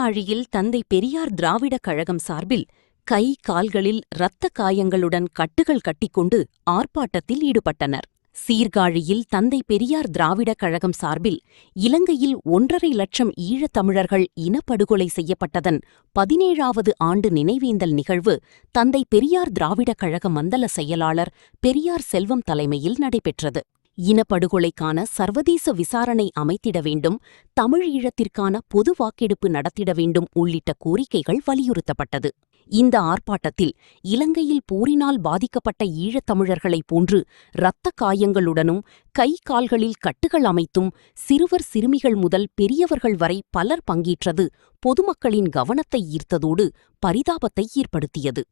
சீர்காழியில் தந்தை பெரியார் திராவிடக் கழகம் சார்பில் கை கால்களில் இரத்த காயங்களுடன் கட்டுகள் கட்டிக்கொண்டு ஆர்ப்பாட்டத்தில் ஈடுபட்டனர். சீர்காழியில் தந்தை பெரியார் திராவிடக் கழகம் சார்பில் இலங்கையில் 1,50,000 ஈழத் தமிழர்கள் இனப்படுகொலை செய்யப்பட்டதன் 17வது ஆண்டு நினைவேந்தல் நிகழ்வு தந்தை பெரியார் திராவிடக் கழக மண்டல செயலாளர் பெரியார் செல்வம் தலைமையில் நடைபெற்றது. இனப்படுகொலைக்கான சர்வதேச விசாரணை அமைத்திட வேண்டும், தமிழ் ஈழத்திற்கான பொது வாக்கெடுப்பு நடத்திட வேண்டும் உள்ளிட்ட கோரிக்கைகள் வலியுறுத்தப்பட்டது. இந்த ஆர்ப்பாட்டத்தில் இலங்கையில் போரினால் பாதிக்கப்பட்ட ஈழத்தமிழர்களைப் போன்று இரத்த காயங்களுடனும் கை கால்களில் கட்டுகள் அமைத்தும் சிறுவர் சிறுமிகள் முதல் பெரியவர்கள் வரை பலர் பங்கேற்றது பொதுமக்களின் கவனத்தை ஈர்த்ததோடு பரிதாபத்தை ஏற்படுத்தியது.